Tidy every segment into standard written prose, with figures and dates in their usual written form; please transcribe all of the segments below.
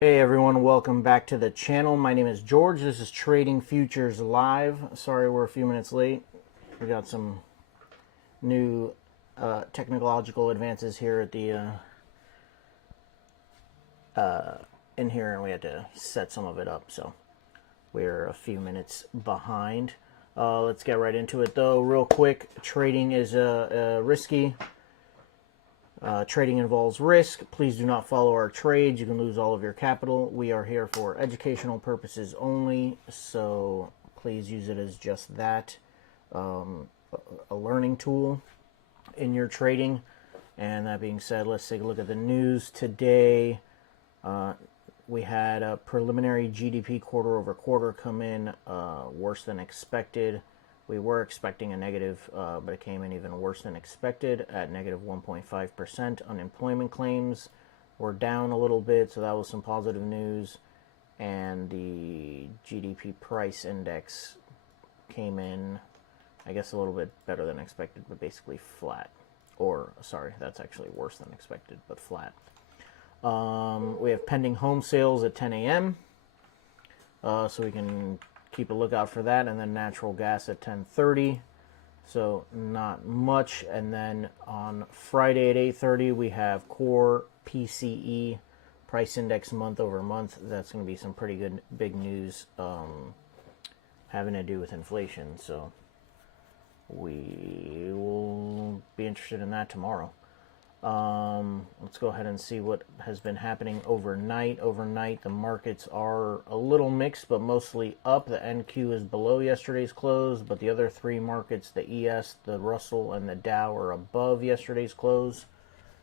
Hey everyone, welcome back to the channel. My name is George. This is Trading Futures Live. Sorry we're a few minutes late. We got some new technological advances here at the in here, and we had to set some of it up, so we're a few minutes behind. Let's get right into it though. Real quick, trading is risky. Trading involves risk. Please do not follow our trades. You can lose all of your capital. We are here for educational purposes only, so please use it as just that, a learning tool in your trading. And that being said, let's take a look at the news today. We had a preliminary GDP quarter over quarter come in worse than expected. We were expecting a negative, but it came in even worse than expected at negative 1.5%. Unemployment claims were down a little bit, so that was some positive news. And the GDP price index came in, I guess, a little bit better than expected, but basically flat. Or, sorry, that's actually worse than expected, but flat. We have pending home sales at 10 a.m., so we can keep a lookout for that. And then natural gas at 10:30, so not much. And then on Friday at 8:30 we have core PCE price index month over month. That's going to be some pretty good big news having to do with inflation, so we will be interested in that tomorrow. Let's go ahead and see what has been happening overnight. Overnight, the markets are a little mixed, but mostly up. The NQ is below yesterday's close, but the other three markets, the ES, the Russell, and the Dow, are above yesterday's close,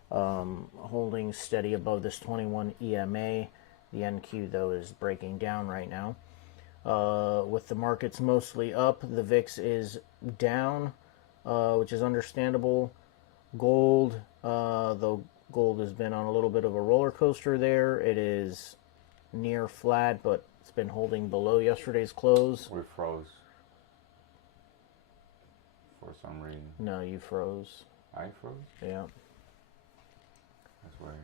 holding steady above this 21 EMA. The NQ, though, is breaking down right now. With the markets mostly up, the VIX is down, which is understandable. Gold, though gold has been on a little bit of a roller coaster there. It is near flat, but it's been holding below yesterday's close. We froze for some reason. No, you froze. I froze? Yeah. That's weird.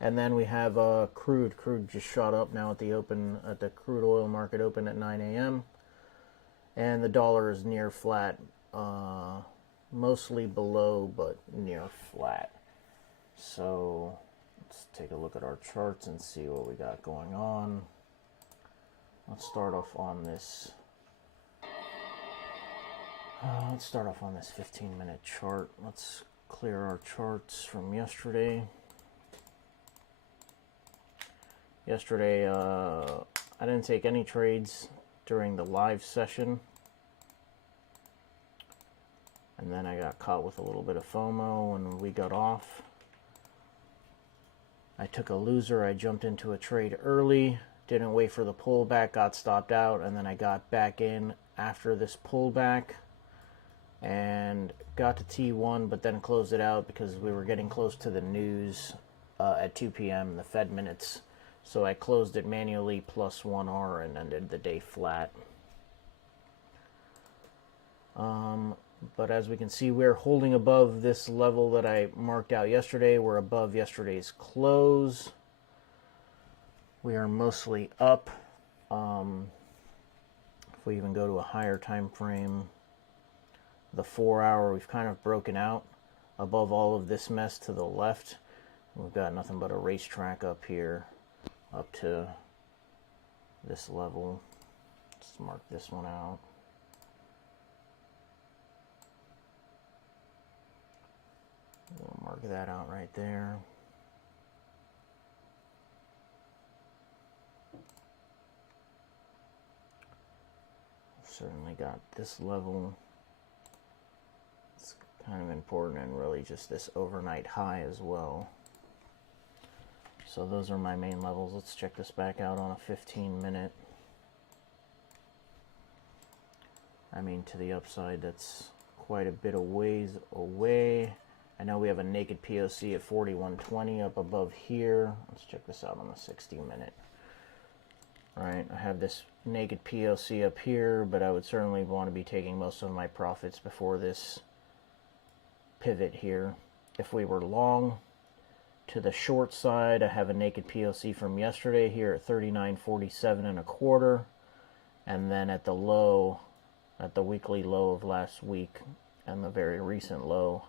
And then we have crude. Crude just shot up now at the open, at the crude oil market open at 9 a.m. And the dollar is near flat, mostly below, but near flat. So let's take a look at our charts and see what we got going on. Let's start off on this. Let's start off on this 15-minute chart. Let's clear our charts from yesterday. Yesterday, I didn't take any trades during the live session, and then I got caught with a little bit of FOMO when we got off. I took a loser. I jumped into a trade early, didn't wait for the pullback, got stopped out, and then I got back in after this pullback and got to T1, but then closed it out because we were getting close to the news at 2 p.m., the Fed minutes. So I closed it manually plus 1R and ended the day flat. But as we can see, we're holding above this level that I marked out yesterday. We're above yesterday's close. We are mostly up. If we even go to a higher time frame, the 4-hour, we've kind of broken out above all of this mess to the left. We've got nothing but a racetrack up here, up to this level. Let's mark this one out. We'll mark that out right there. Certainly got this level. It's kind of important, and really just this overnight high as well. So those are my main levels. Let's check this back out on a 15-minute. I mean, to the upside, that's quite a bit of ways away. I know we have a naked POC at 41.20 up above here. Let's check this out on the 60-minute. All right, I have this naked POC up here, but I would certainly want to be taking most of my profits before this pivot here. If we were long, To the short side, I have a naked POC from yesterday here at 39.47 and a quarter, and then at the low, at the weekly low of last week, and the very recent low,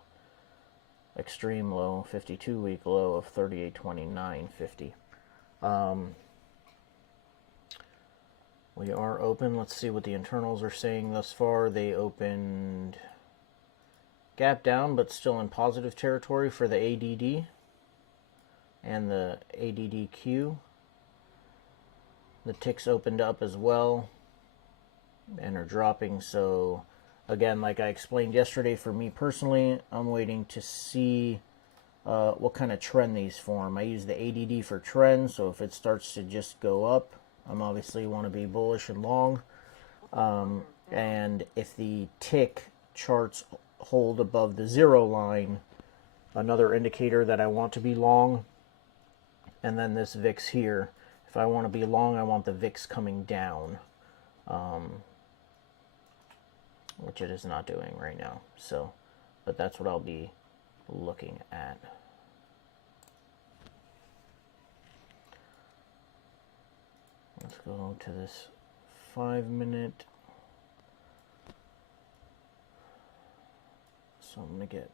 extreme low, 52-week low of 38.29.50. We are open. Let's see what the internals are saying thus far. They opened gap down, but still in positive territory for the ADD and the ADDQ. The ticks opened up as well and are dropping. So again, like I explained yesterday, for me personally, I'm waiting to see what kind of trend these form. I use the ADD for trend, so if it starts to just go up, I'm obviously want to be bullish and long. And if the tick charts hold above the 0 line, another indicator that I want to be long. And then this VIX here, if I want to be long, I want the VIX coming down, which it is not doing right now. So, but that's what I'll be looking at. Let's go to this 5-minute. So I'm going to get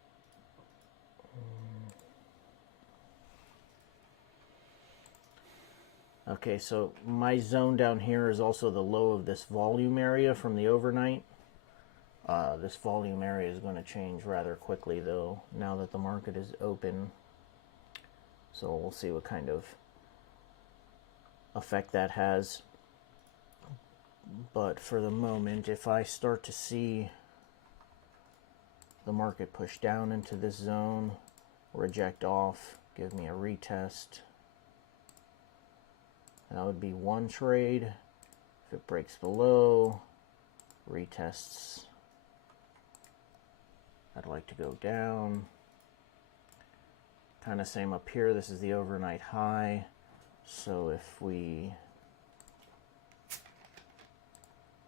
okay, so my zone down here is also the low of this volume area from the overnight. This volume area is going to change rather quickly, though, now that the market is open. So we'll see what kind of effect that has. But for the moment, if I start to see the market push down into this zone, reject off, give me a retest, that would be one trade. If it breaks below, retests, I'd like to go down. Kind of same up here. This is the overnight high. So if we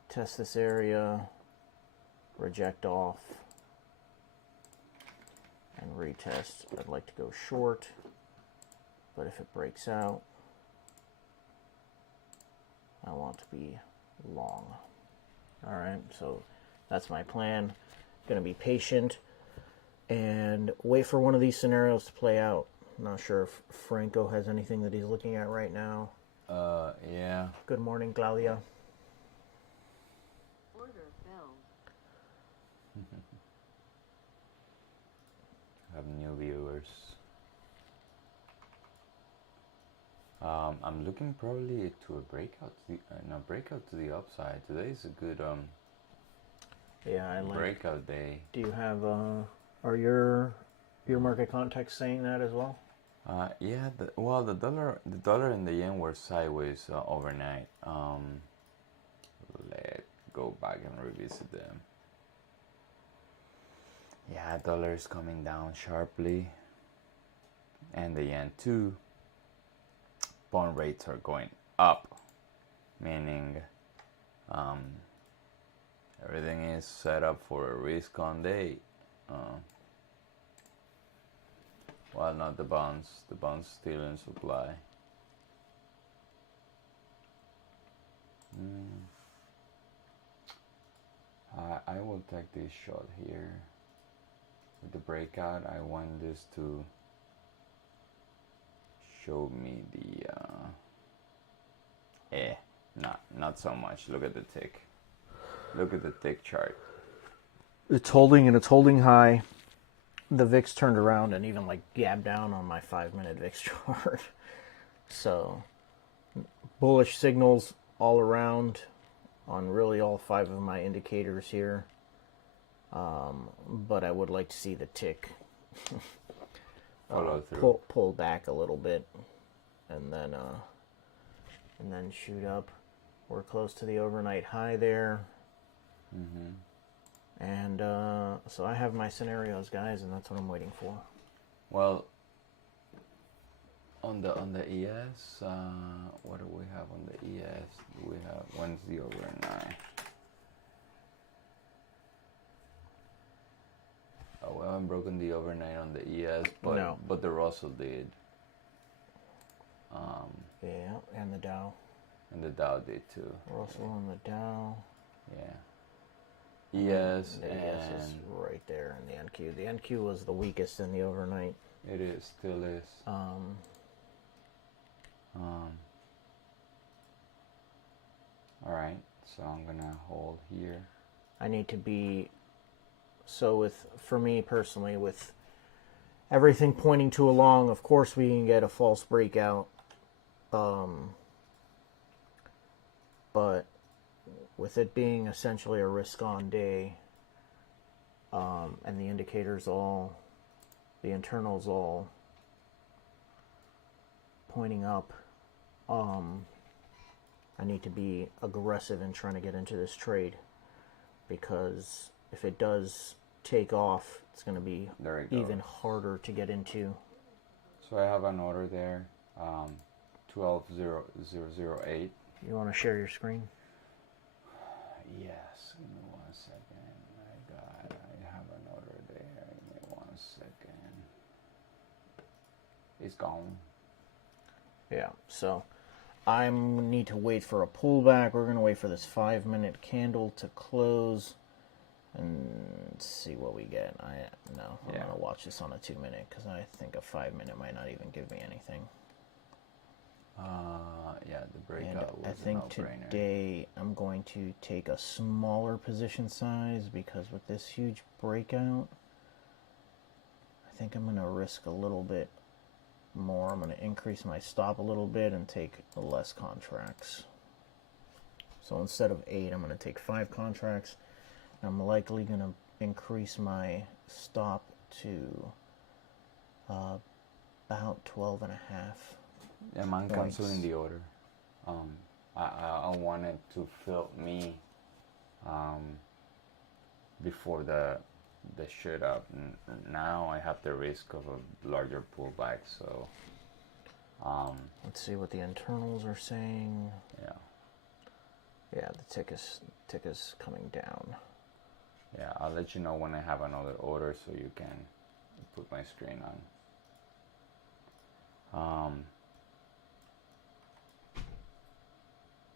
test this area, reject off, and retest, I'd like to go short. But if it breaks out, I want to be long. All right, so that's my plan. Going to be patient and wait for one of these scenarios to play out. I'm not sure if Franco has anything that he's looking at right now. Yeah. Good morning, Claudia. Order filled. Have new viewers. I'm looking probably to a breakout, breakout to the upside. Today is a good Yeah, I like breakout day. Do you have are your market contacts saying that as well? Yeah. Well, the dollar and the yen were sideways overnight. Let's go back and revisit them. Yeah, dollar is coming down sharply, and the yen too. Bond rates are going up, meaning everything is set up for a risk-on day. Well, not the bonds. The bonds still in supply. I will take this shot here. With the breakout, I want this to show me the not so much. Look at the tick. Look at the tick chart. It's holding and it's holding high. The VIX turned around and even like gapped down on my 5-minute VIX chart. So bullish signals all around on really all 5 of my indicators here. But I would like to see the tick Follow through. pull back a little bit and then shoot up. We're close to the overnight high there. And so I have my scenarios, guys, and that's what I'm waiting for. Well, on the ES, what do we have on the ES? We have Wednesday overnight. Oh, we haven't broken the overnight on the ES, but No. but the Russell did. Yeah, and the Dow. And the Dow did too. Russell and the Dow. Yeah. ES The and ES is right there in the NQ. The NQ was the weakest in the overnight. it is, still is. All right, so I'm gonna hold here. I need to be, so for me personally, with everything pointing to a long, of course we can get a false breakout. But with it being essentially a risk-on day, and the indicators all, the internals all pointing up, I need to be aggressive in trying to get into this trade, because if it does take off, it's going to be even harder to get into. So I have an order there, 12,008. You want to share your screen? Yes, give me 1 second. I have an order there. Give me 1 second. It's gone. Yeah, so I need to wait for a pullback. We're going to wait for this 5-minute candle to close and see what we get. I'm going to watch this on a 2-minute, because I think a 5-minute might not even give me anything. Yeah, the breakout was I think a no-brainer. today I'm going to take a smaller position size, because with this huge breakout, I think I'm going to risk a little bit more. I'm going to increase my stop a little bit and take less contracts. So instead of 8, I'm going to take 5 contracts. I'm likely going to increase my stop to about 12 and a half. Yeah, I'm canceling the order. I wanted to fill me before the shit up. Now I have the risk of a larger pullback. So let's see what the internals are saying. Yeah. Yeah, the tick is coming down. Yeah, I'll let you know when I have another order, so you can put my screen on.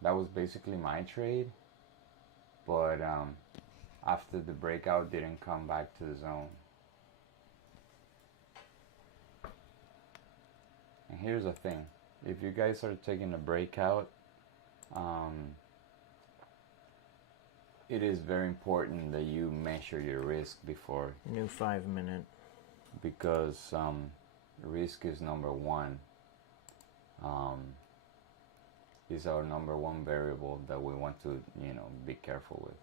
That was basically my trade, but after the breakout didn't come back to the zone. And here's the thing, if you guys are taking a breakout, it is very important that you measure your risk before. New 5-minute. Because risk is number one. Is our number one variable that we want to, be careful with.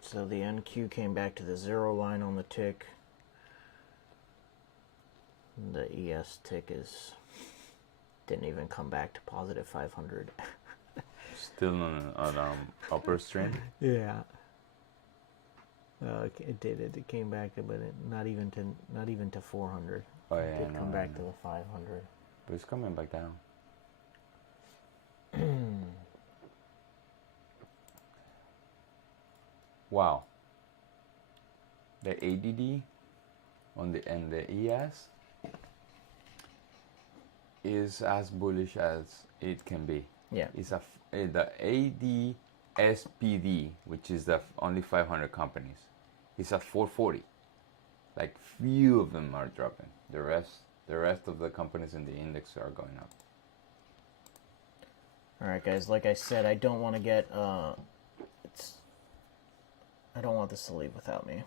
So the NQ came back to the 0 line on the tick. The ES tick didn't even come back to positive 500. Still on upper trend. Yeah. It did. It came back, but not even to 400. Oh yeah, it did come back to the 500. But it's coming back down. Wow. The ADD on the ES is as bullish as it can be. Yeah. It's the ADSPD, which is the only 500 companies. It's at 440. Like few of them are dropping. The rest of the companies in the index are going up. All right, guys. Like I said, I don't want to get I don't want this to leave without me.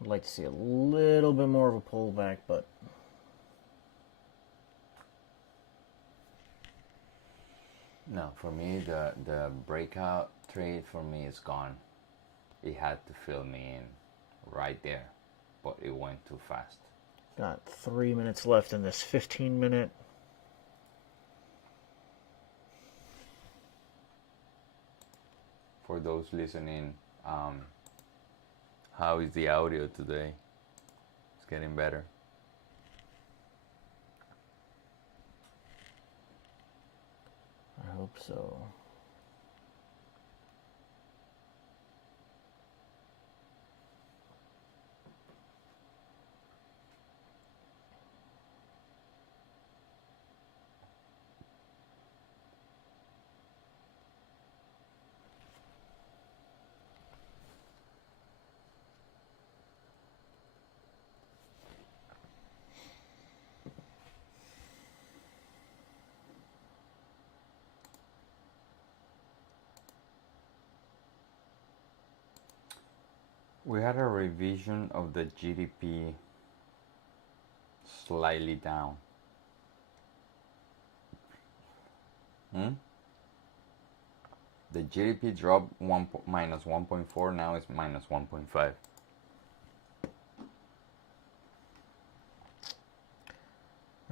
I'd like to see a little bit more of a pullback, but no, for me the breakout trade for me is gone. It had to fill me in right there, but it went too fast. Got 3 minutes left in this 15-minute. For those listening, how is the audio today? It's getting better. I hope so. We had a revision of the GDP slightly down. The GDP dropped minus 1.4, now it's minus 1.5.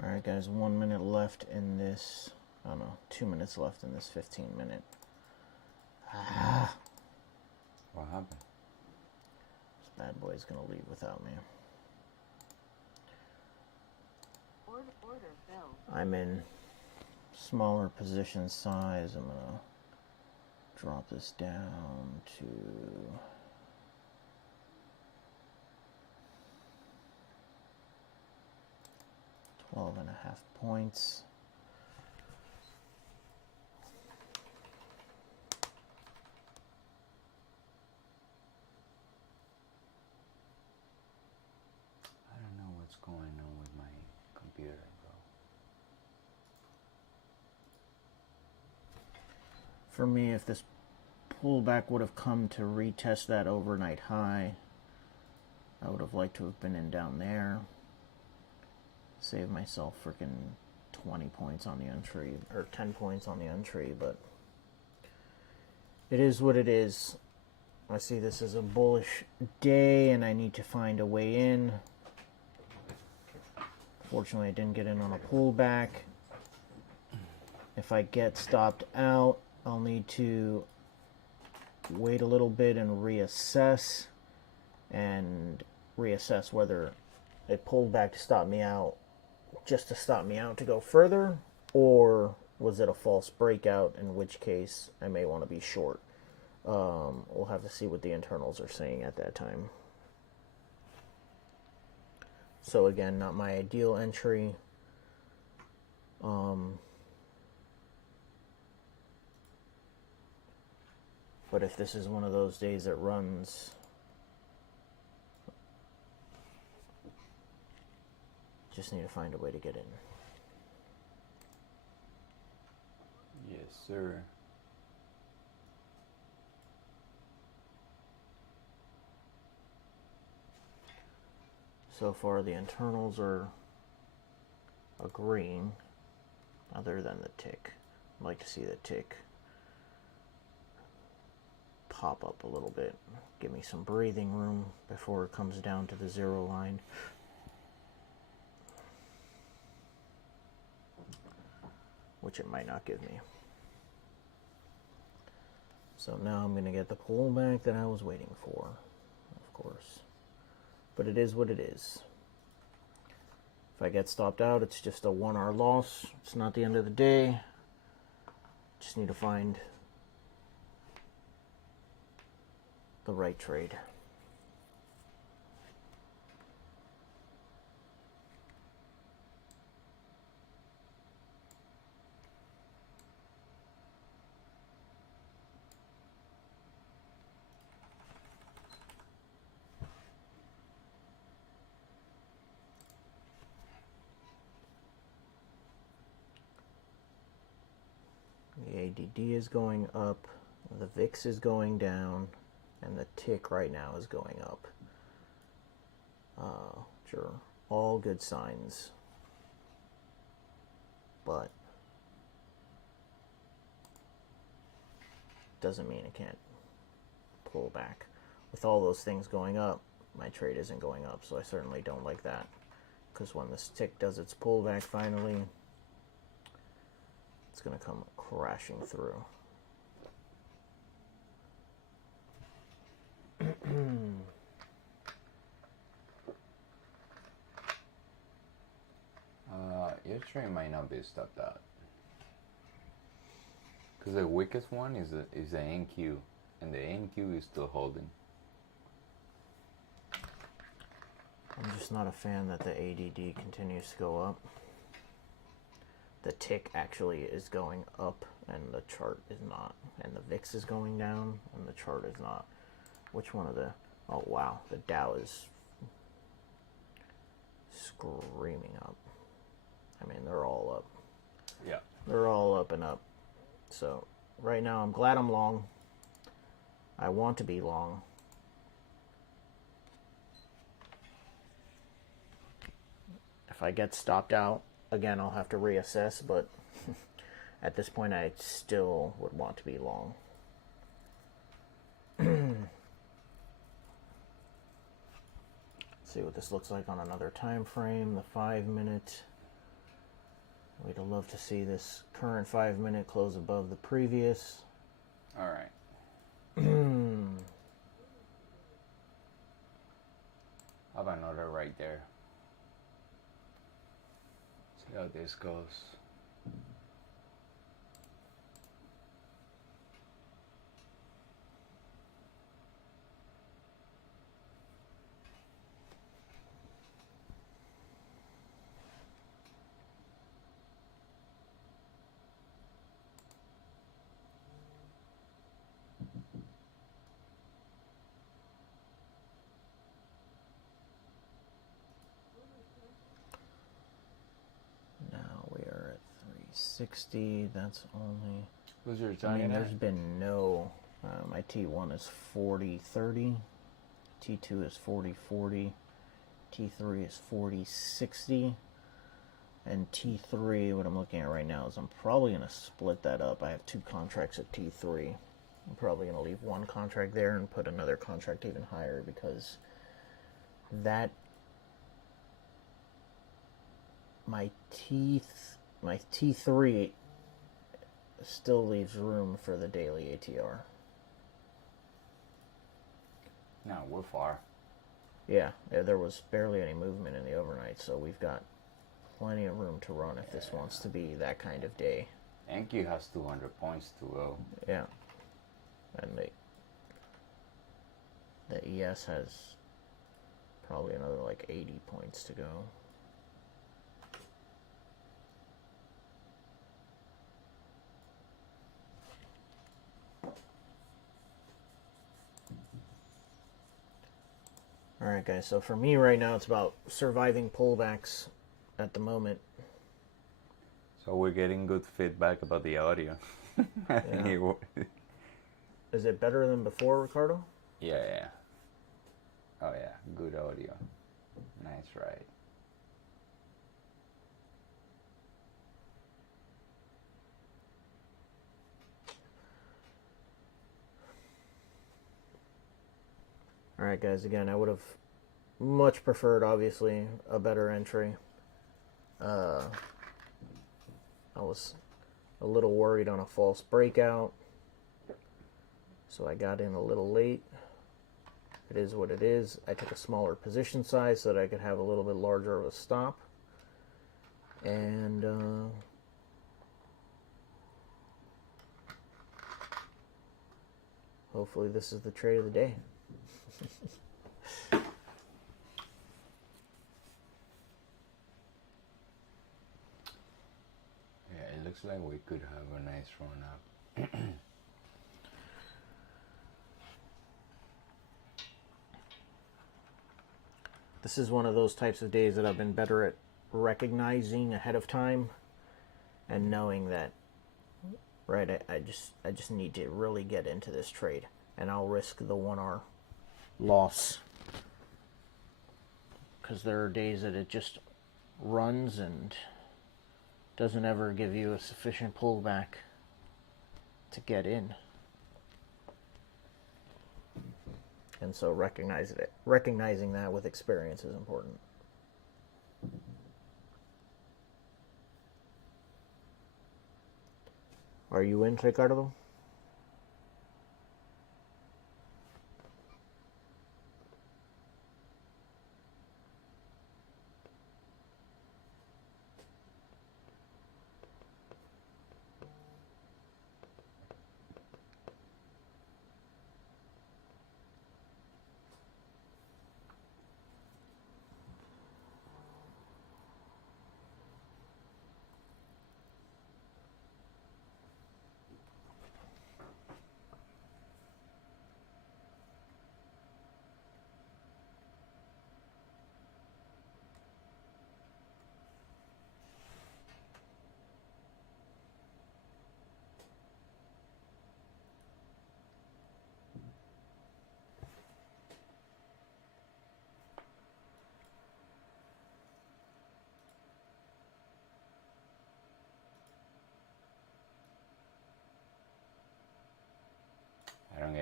Alright guys, 1 minute left in this, oh no, 2 minutes left in this 15 minute. What happened? This bad boy's gonna leave without me. I'm in smaller position size. I'm gonna drop this down to 12.5 points. I don't know what's going on with my computer, bro. For me, if this pullback would have come to retest that overnight high, I would have liked to have been in down there. Save myself freaking 20 points on the entry, or 10 points on the entry, but it is what it is. I see this as a bullish day and I need to find a way in. Fortunately, I didn't get in on a pullback. If I get stopped out, I'll need to wait a little bit and reassess whether it pulled back to stop me out, just to stop me out to go further, or was it a false breakout, in which case I may want to be short. We'll have to see what the internals are saying at that time. So again, not my ideal entry. But if this is one of those days that runs, just need to find a way to get in. Yes, sir. So far, the internals are agreeing, other than the tick. I'd like to see the tick pop up a little bit, give me some breathing room before it comes down to the zero line. Which it might not give me. So now I'm going to get the pullback that I was waiting for, of course. But it is what it is. If I get stopped out, it's just a 1 hour loss. It's not the end of the day. Just need to find the right trade. The ADD is going up, the VIX is going down, and the tick right now is going up. Which are all good signs. But doesn't mean it can't pull back. With all those things going up, my trade isn't going up, so I certainly don't like that. Because when this tick does its pullback finally, it's going to come crashing through. Your trade might not be stopped out. Because the weakest one is the NQ, and the NQ is still holding. I'm just not a fan that the ADD continues to go up. The tick actually is going up and the chart is not. And the VIX is going down and the chart is not. Which one of the... Oh wow, the Dow is screaming up. I mean, they're all up. Yeah. They're all up and up. So right now I'm glad I'm long. I want to be long. I get stopped out, again, I'll have to reassess, but at this point, I still would want to be long. See what this looks like on another time frame, the 5-minute. We'd love to see this current 5-minute close above the previous. All right. How about another right there? See how this goes. Now we are at 360. That's only. Who's your I target? mean, there's been no. My T1 is 40-30. T2 is 40-40. T3 is 40-60. And T3, what I'm looking at right now is I'm probably going to split that up. I have 2 contracts at T3. I'm probably going to leave 1 contract there and put another contract even higher, because that my T3 still leaves room for the daily ATR. No, we're far. Yeah, there was barely any movement in the overnight, so we've got plenty of room to run if this wants to be that kind of day. NQ has 200 points to go. Yeah. And the ES has probably another like 80 points to go. Alright guys, so for me right now it's about surviving pullbacks at the moment. So we're getting good feedback about the audio. I think Is it better than before, Ricardo? Yeah. Oh yeah, good audio. Nice ride. Alright guys, again, I would have much preferred, obviously, a better entry. I was a little worried on a false breakout, so I got in a little late. It is what it is. I took a smaller position size so that I could have a little bit larger of a stop. And hopefully this is the trade of the day. Yeah, it looks like we could have a nice run up. This is one of those types of days that I've been better at recognizing ahead of time and knowing that, right, I just need to really get into this trade, and I'll risk the 1R loss, because there are days that it just runs and doesn't ever give you a sufficient pullback to get in. And so recognizing that with experience is important. Are you in, Ricardo?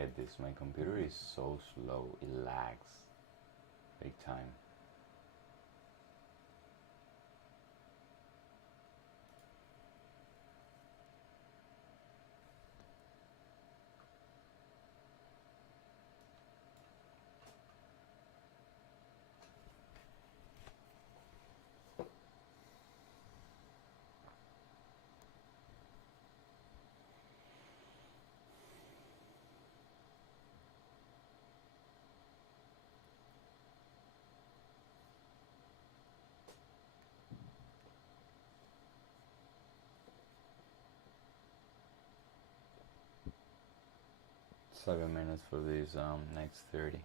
hate this. My computer is so slow. It lags big time. Seven minutes for these next 30.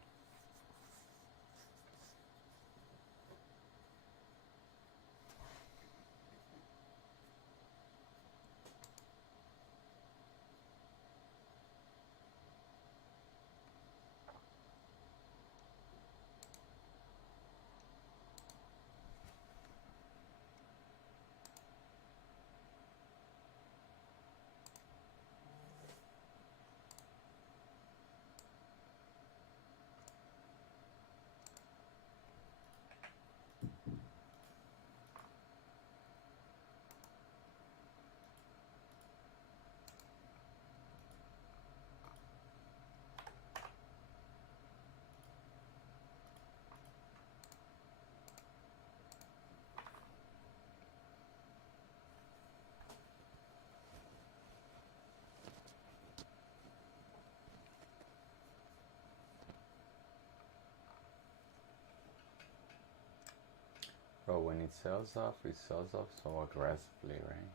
Bro, when it sells off so aggressively, right?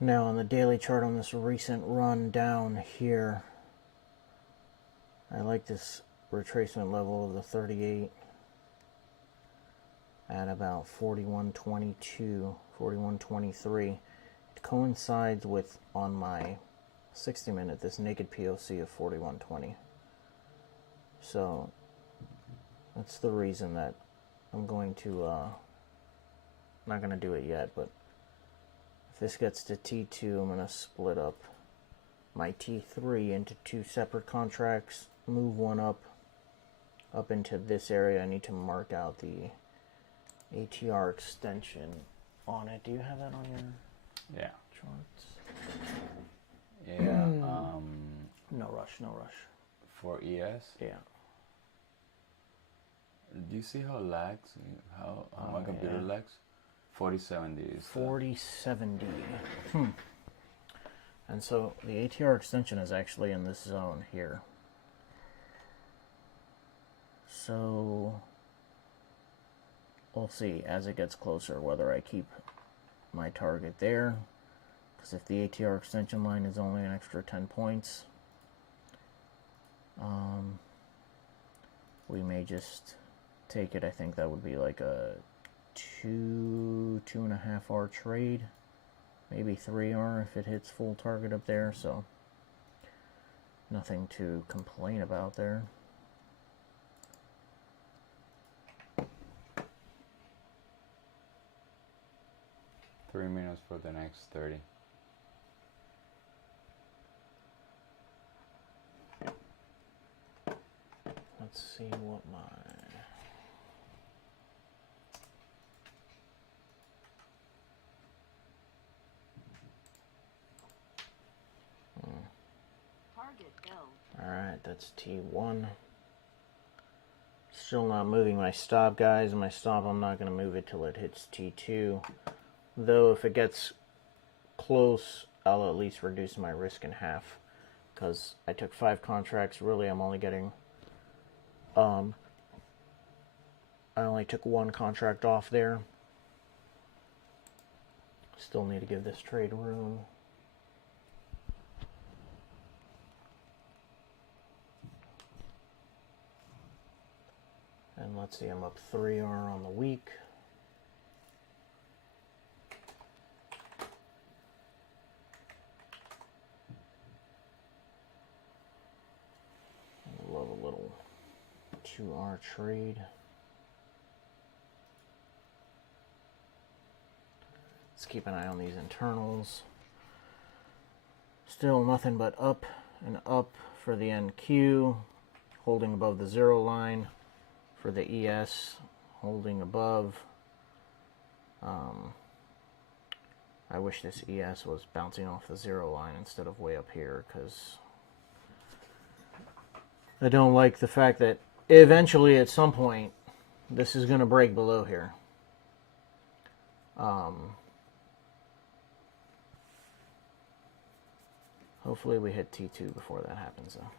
Now on the daily chart on this recent run down here, I like this retracement level of the 38 at about 41.22, 41.23. It coincides with, on my 60 minute, this naked POC of 41.20. So that's the reason that I'm going to, not going to do it yet, but if this gets to T2, I'm going to split up my T3 into two separate contracts, move one up into this area. I need to mark out the ATR extension on it. Do you have that on your charts? Yeah. No rush, no rush. For ES? Yeah. Do you see how it lags? How my computer lags? 4070 is 4070. And so the ATR extension is actually in this zone here. So we'll see as it gets closer whether I keep my target there, because if the ATR extension line is only an extra 10 points, we may just take it. I think that would be like a 2.5 hour trade, maybe 3 hour if it hits full target up there. So nothing to complain about there. Three minutes for the next 30. Let's see what my Alright, that's T1. Still not moving my stop, guys. My stop, I'm not going to move it till it hits T2. Though if it gets close, I'll at least reduce my risk in half. Because I took 5 contracts. Really, I'm only getting... I only took 1 contract off there. Still need to give this trade room. And let's see, I'm up 3R on the week. I love a little 2R trade. Let's keep an eye on these internals. Still nothing but up and up for the NQ, holding above the 0 line. For the ES, holding above. I wish this ES was bouncing off the 0 line instead of way up here, because I don't like the fact that eventually at some point this is going to break below here. Hopefully we hit T2 before that happens though.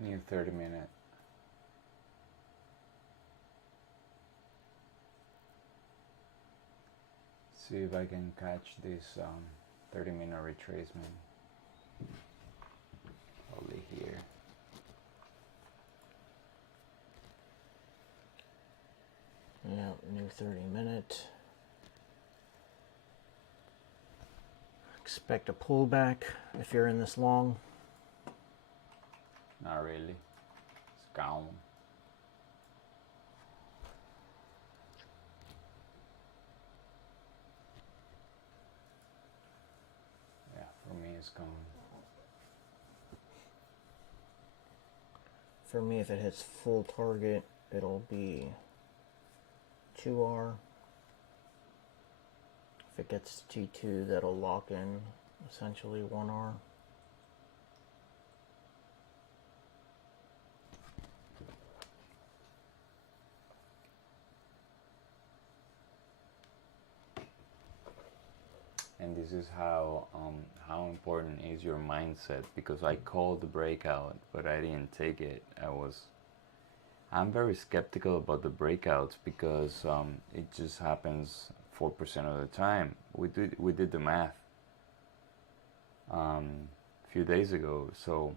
New 30-minute. See if I can catch this 30-minute retracement. Probably here. Yeah, new 30-minute. Expect a pullback if you're in this long. Not really. It's gone. Yeah, for me it's gone. For me, if it hits full target, it'll be 2R. If it gets T2, that'll lock in essentially 1R. And this is how important is your mindset, because I called the breakout but I didn't take it. I'm very skeptical about the breakouts because it just happens 4% of the time. We did the math a few days ago. So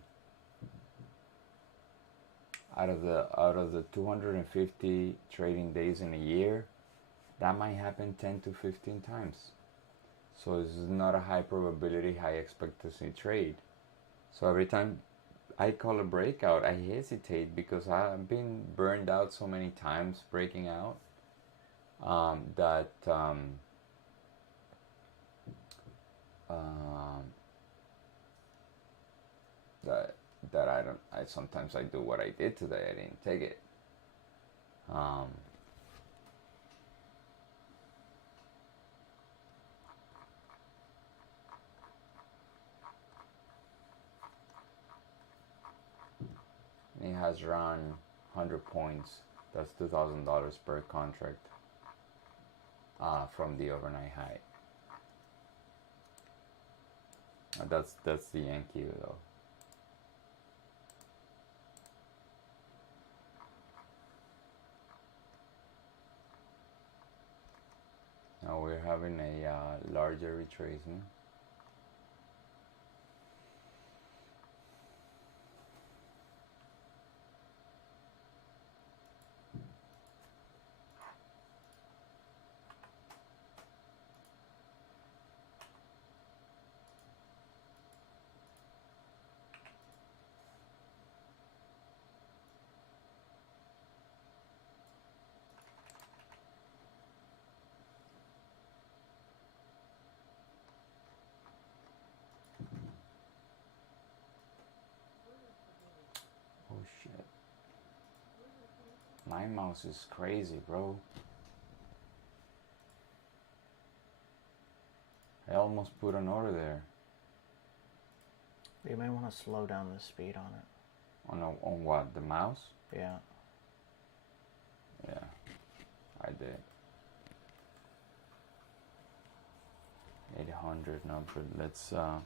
out of the 250 trading days in a year, that might happen 10 to 15 times. So this is not a high probability, high expectancy trade. So every time I call a breakout, I hesitate because I've been burned out so many times breaking out that I sometimes I do what I did today. I didn't take it. It has run 100 points. That's $2,000 per contract from the overnight high. That's the NQ though. Now we're having a larger retracement. My mouse is crazy, bro. I almost put an order there. You may want to slow down the speed on it. On what? The mouse? Yeah. Yeah, I did. 800, no, but let's there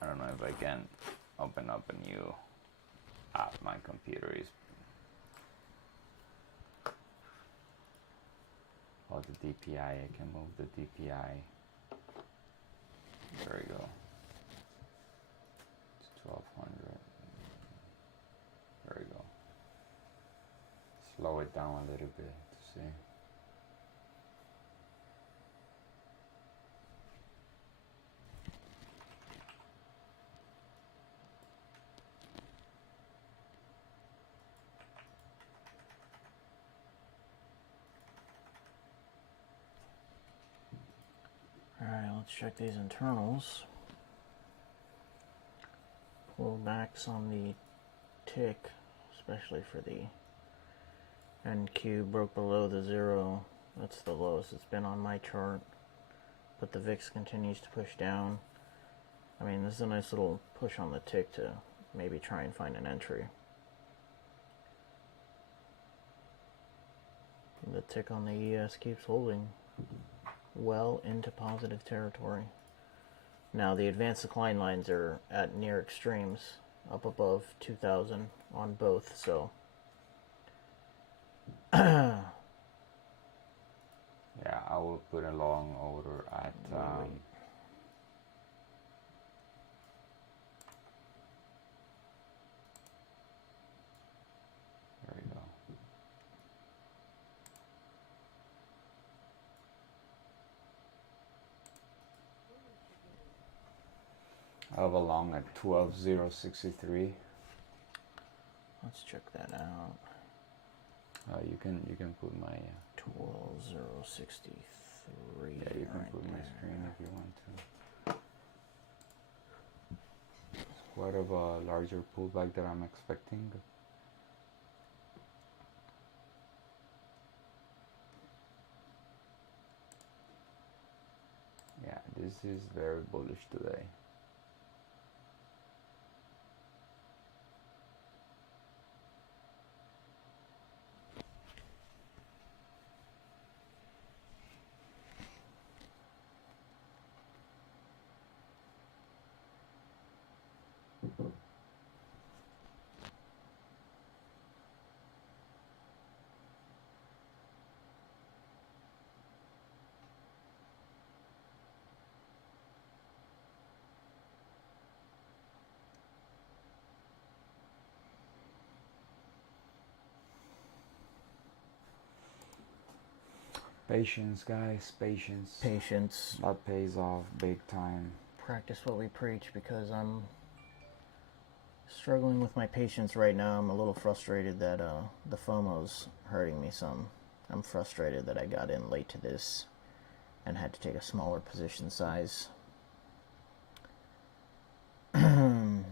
I don't know if I can open up a new app. My computer is the DPI. I can move the DPI. There we go. It's 1200. There we go. Slow it down a little bit to see. Alright, let's check these internals. Pullbacks on the tick, especially for the NQ, broke below the 0. That's the lowest it's been on my chart. But the VIX continues to push down. I mean, this is a nice little push on the tick to maybe try and find an entry. The tick on the ES keeps holding well into positive territory. Now the advanced decline lines are at near extremes, up above 2,000 on both, so yeah, I will put a long order at there we go. I have a long at 12,063. let's check that out. You can put my 12,063. yeah, you can right put my there. screen if you want to. It's quite of a larger pullback that I'm expecting. Yeah, this is very bullish today. Patience, guys, patience. Patience. That pays off big time. Practice what we preach, because I'm struggling with my patience right now. I'm a little frustrated that the FOMO's hurting me some. I'm frustrated that I got in late to this and had to take a smaller position size. And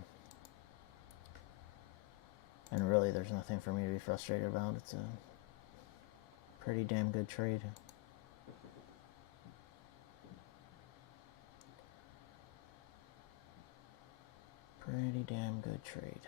really, there's nothing for me to be frustrated about. It's a pretty damn good trade. Pretty damn good trade.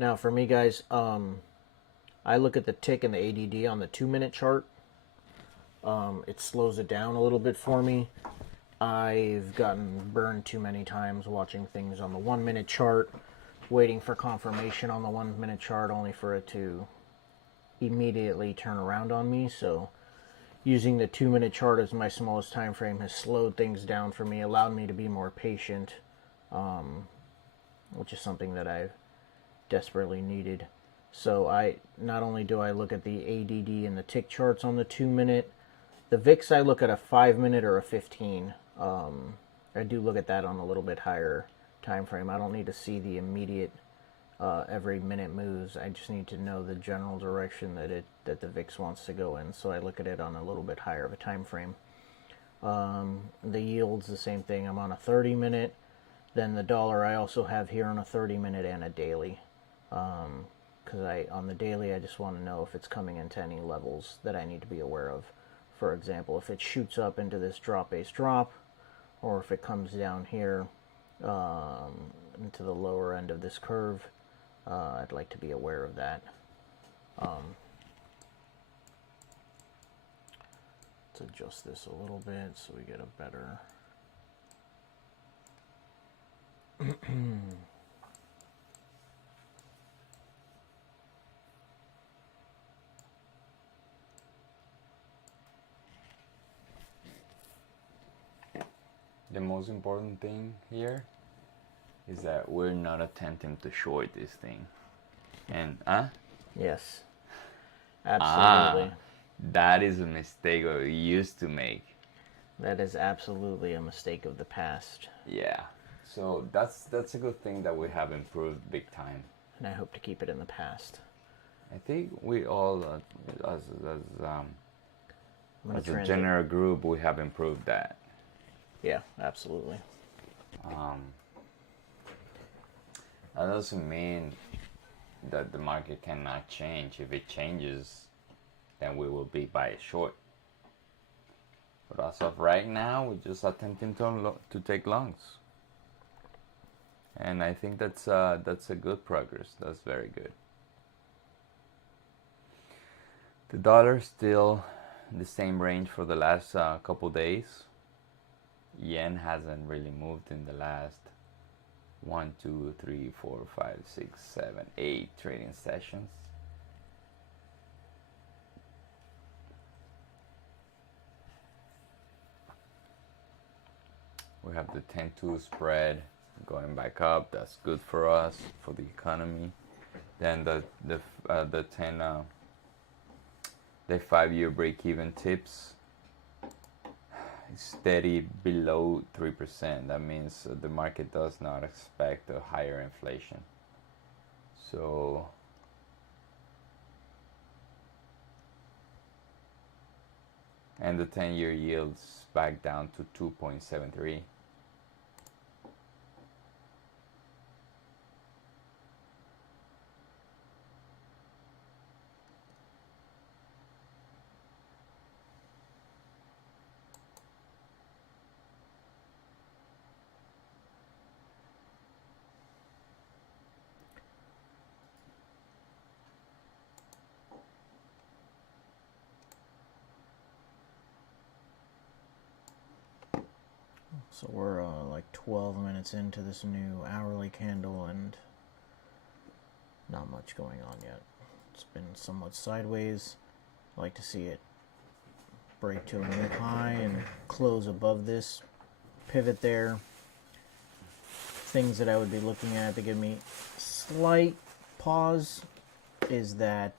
Now, for me, guys, I look at the tick and the ADD on the 2-minute chart. It slows it down a little bit for me. I've gotten burned too many times watching things on the 1 minute chart, waiting for confirmation on the 1 minute chart only for it to immediately turn around on me. So using the 2 minute chart as my smallest time frame has slowed things down for me, allowed me to be more patient, which is something that I've desperately needed. So I not only do I look at the ADD and the tick charts on the 2 minute, the VIX I look at a 5 minute or a 15. I do look at that on a little bit higher time frame. I don't need to see the immediate every minute moves. I just need to know the general direction that the VIX wants to go in. So I look at it on a little bit higher of a time frame. The yield's the same thing. I'm on a 30 minute. Then the dollar I also have here on a 30 minute and a daily. Because on the daily I just want to know if it's coming into any levels that I need to be aware of. For example, if it shoots up into this drop-based drop, or if it comes down here into the lower end of this curve, I'd like to be aware of that. Let's adjust this a little bit so we get a better... The most important thing here is that we're not attempting to short this thing. And, Yes, absolutely. That is a mistake that we used to make. That is absolutely a mistake of the past. Yeah. So that's a good thing that we have improved big time. And I hope to keep it in the past. I think we all, as a general group, we have improved that. Yeah, absolutely. That doesn't mean that the market cannot change. If it changes, then we will be by short. But as of right now, we're just attempting to take longs. And I think that's a good progress. That's very good. The dollar still in the same range for the last couple days. Yen hasn't really moved in the last 1, 2, 3, 4, 5, 6, 7, 8 trading sessions. We have the 10-2 spread going back up. That's good for us, for the economy. Then the 5-year break-even tips steady below 3%. That means the market does not expect a higher inflation. So and the 10-year yields back down to 2.73. So we're like 12 minutes into this new hourly candle and not much going on yet. It's been somewhat sideways. I like to see it break to a new high and close above this pivot there. Things that I would be looking at to give me slight pause is that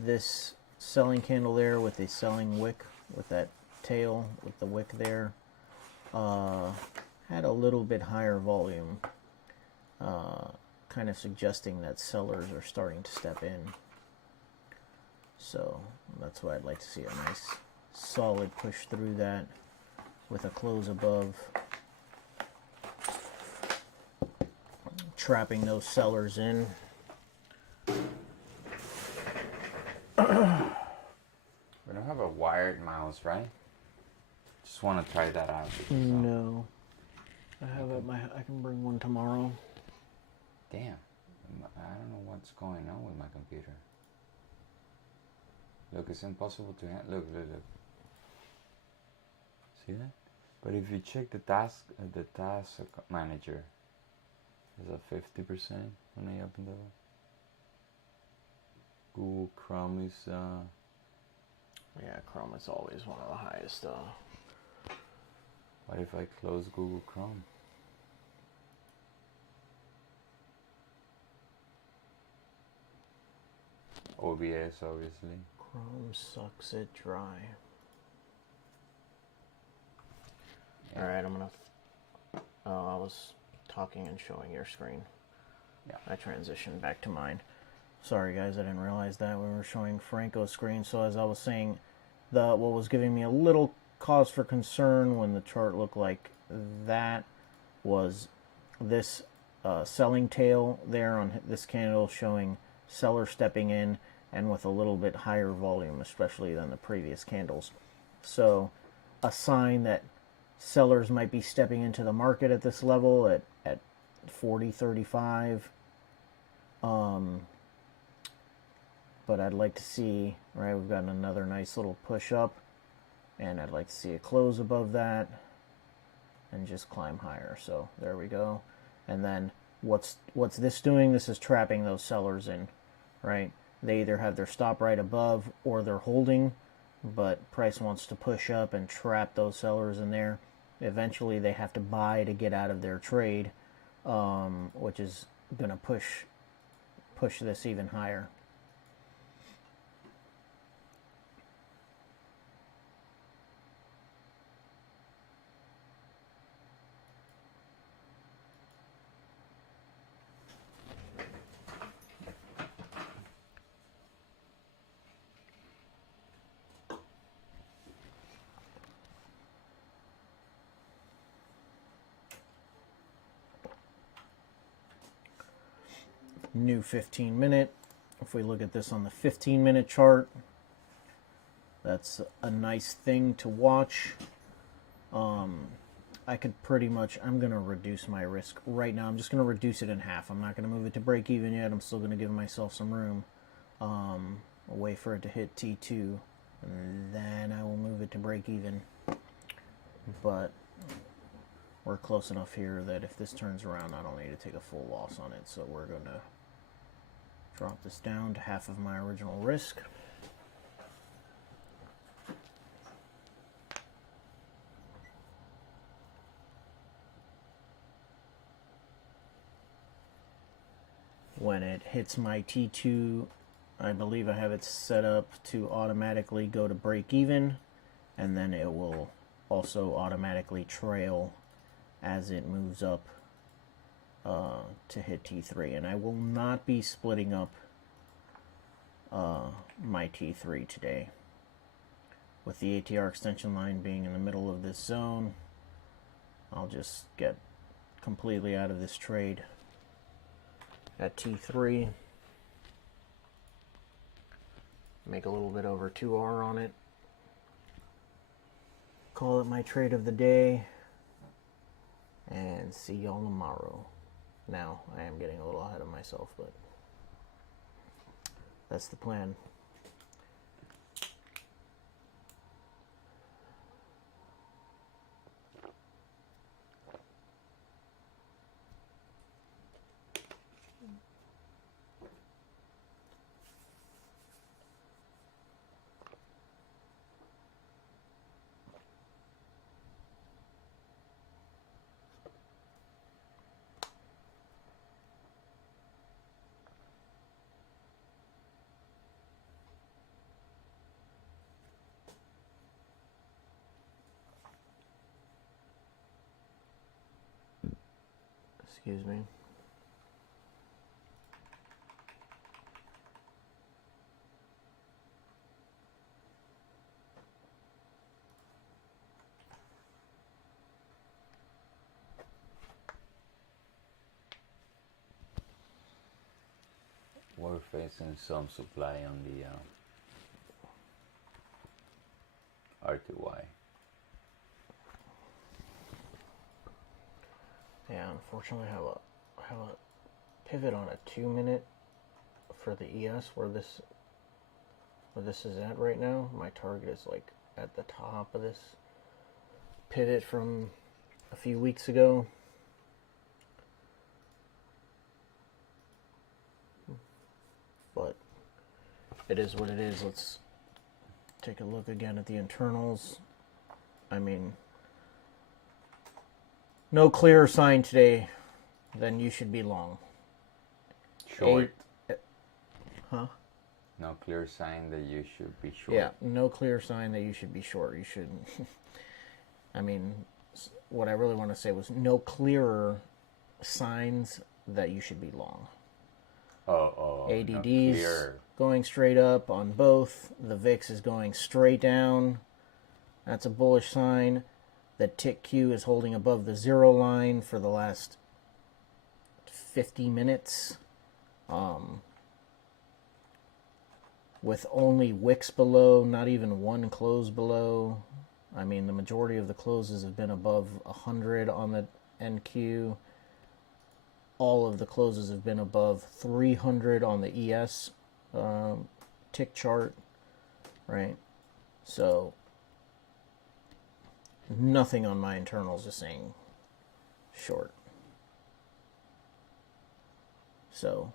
this selling candle there with the selling wick, with that tail with the wick there, had a little bit higher volume, kind of suggesting that sellers are starting to step in. So that's why I'd like to see a nice solid push through that with a close above, trapping those sellers in. We don't have a wired mouse, right? Just want to try that out. No. I have I can bring one tomorrow. Damn. I don't know what's going on with my computer. Look, it's impossible to look. See that? But if you check the task manager, there's a 50% on the up and down. Google Chrome is Yeah, Chrome is always one of the highest. What if I close Google Chrome? OBS, obviously. Chrome sucks it dry. Yeah. All right, I'm gonna. Oh, I was talking and showing your screen. Yeah. I transitioned back to mine. Sorry, guys, I didn't realize that we were showing Franco's screen. So as I was saying, what was giving me a little cause for concern when the chart looked like that was this selling tail there on this candle showing seller stepping in and with a little bit higher volume, especially than the previous candles. So a sign that sellers might be stepping into the market at this level at 40.35. But I'd like to see, right, we've got another nice little push up, and I'd like to see a close above that and just climb higher. So there we go. And then what's this doing? This is trapping those sellers in, right? They either have their stop right above or they're holding, but price wants to push up and trap those sellers in there. Eventually they have to buy to get out of their trade, which is going to push this even higher. New 15-minute. If we look at this on the 15-minute chart, that's a nice thing to watch. I could pretty much, I'm going to reduce my risk right now. I'm just going to reduce it in half. I'm not going to move it to break even yet. I'm still going to give myself some room. I'll wait for it to hit T2, and then I will move it to break even. But we're close enough here that if this turns around, I don't need to take a full loss on it. So we're going to drop this down to half of my original risk. When it hits my T2, I believe I have it set up to automatically go to break even, and then it will also automatically trail as it moves up to hit T3. And I will not be splitting up my T3 today. With the ATR extension line being in the middle of this zone, I'll just get completely out of this trade at T3. Make a little bit over 2R on it. Call it my trade of the day. And see y'all tomorrow. Now, I am getting a little ahead of myself, but that's the plan. Excuse me. We're facing some supply on the RTY. Yeah, unfortunately, I have a pivot on a 2-minute for the ES where this is at right now. My target is like at the top of this pivot from a few weeks ago. But it is what it is. Let's take a look again at the internals. I mean, no clearer sign today than you should be long. Short. Huh? No clear sign that you should be short. Yeah, no clear sign that you should be short. You should. I mean, what I really want to say was no clearer signs that you should be long. ADD's going straight up on both. The VIX is going straight down. That's a bullish sign. The tick Q is holding above the zero line for the last 50 minutes. With only wicks below, not even one close below. I mean, the majority of the closes have been above 100 on the NQ. All of the closes have been above 300 on the ES tick chart, right? So, nothing on my internals is saying short. So,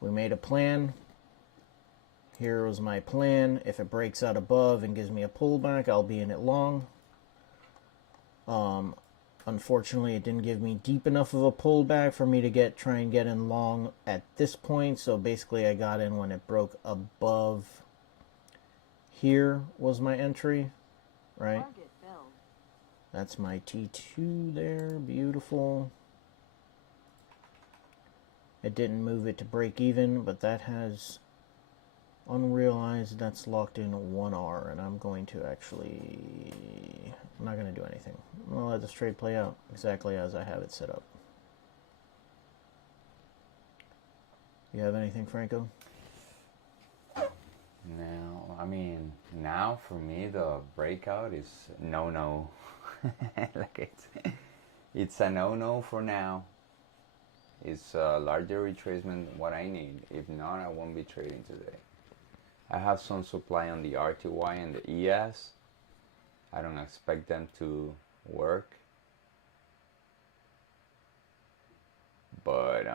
we made a plan. Here was my plan. If it breaks out above and gives me a pullback, I'll be in it long. Unfortunately, it didn't give me deep enough of a pullback for me to try and get in long at this point. So basically, I got in when it broke above. Here was my entry, right? That's my T2 there. Beautiful. It didn't move it to break even, but that has unrealized. That's locked in 1R, and I'm going to actually, I'm not going to do anything. I'll let this trade play out exactly as I have it set up. You have anything, Franco? No, I mean, now for me the breakout is no. Like it's a no for now. It's a larger retracement what I need. If not, I won't be trading today. I have some supply on the RTY and the ES. I don't expect them to work. But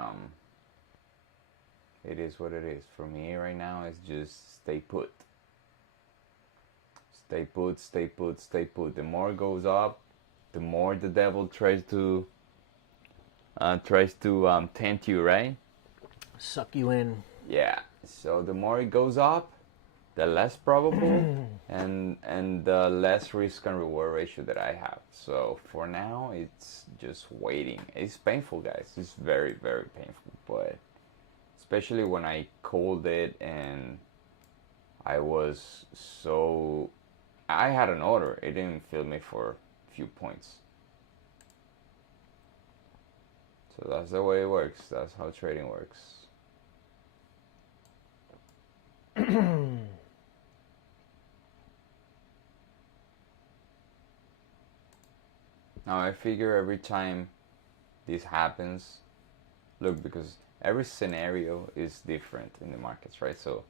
it is what it is. For me right now, it's just stay put. Stay put, stay put, stay put. The more it goes up, the more the devil tries to tempt you, right? Suck you in. Yeah. So the more it goes up, the less probable and the less risk and reward ratio that I have. So for now, it's just waiting. It's painful, guys. It's very, very painful. But especially when I called it and I had an order. It didn't fill me for a few points. So that's the way it works. That's how trading works. Now I figure every time this happens, look, because every scenario is different in the markets, right? So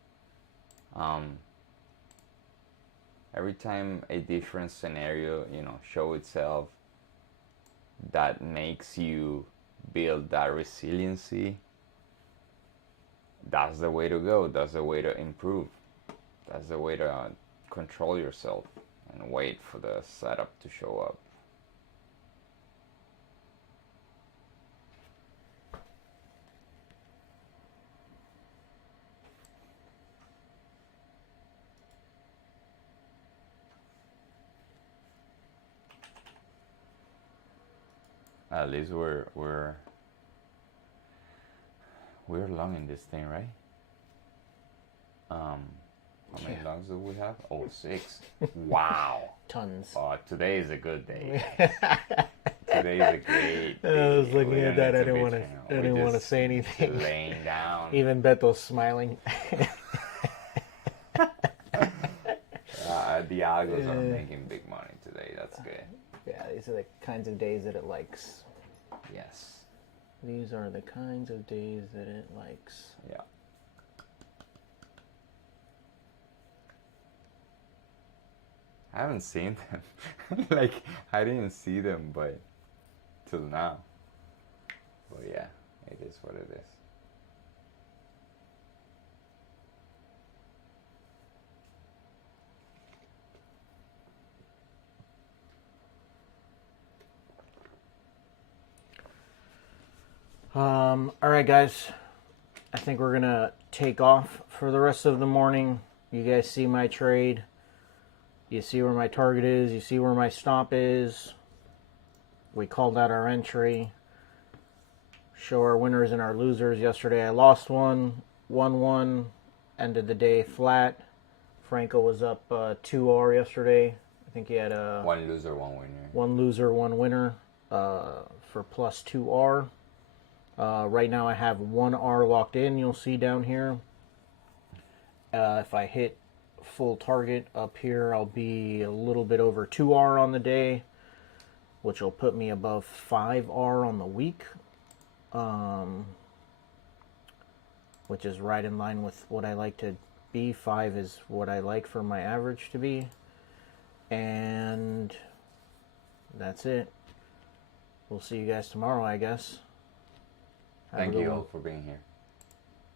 every time a different scenario, show itself, that makes you build that resiliency, that's the way to go. That's the way to improve. That's the way to control yourself and wait for the setup to show up. At least we're long in this thing, right? How many longs do we have? Oh, 6. Wow. Tons. Oh, today is a good day. Today is a great day. I was looking at that. I didn't want to say anything. Laying down. Even Beto's smiling. The algos are making big money today. That's good. Yeah, these are the kinds of days that it likes. Yes. These are the kinds of days that it likes. Yeah. I haven't seen them. Like, I didn't see them, but till now. But yeah, it is what it is. All right, guys. I think we're gonna take off for the rest of the morning. You guys see my trade. You see where my target is. You see where my stop is. We called out our entry. Show our winners and our losers. Yesterday I lost one, won one, ended the day flat. Franco was up 2R yesterday. I think he had a One loser, one winner. one loser, one winner for plus 2R. Right now I have 1R locked in. You'll see down here. If I hit full target up here, I'll be a little bit over 2R on the day, which will put me above 5R on the week, which is right in line with what I like to be. 5 is what I like for my average to be. And that's it. We'll see you guys tomorrow, I guess. Thank you all for being here.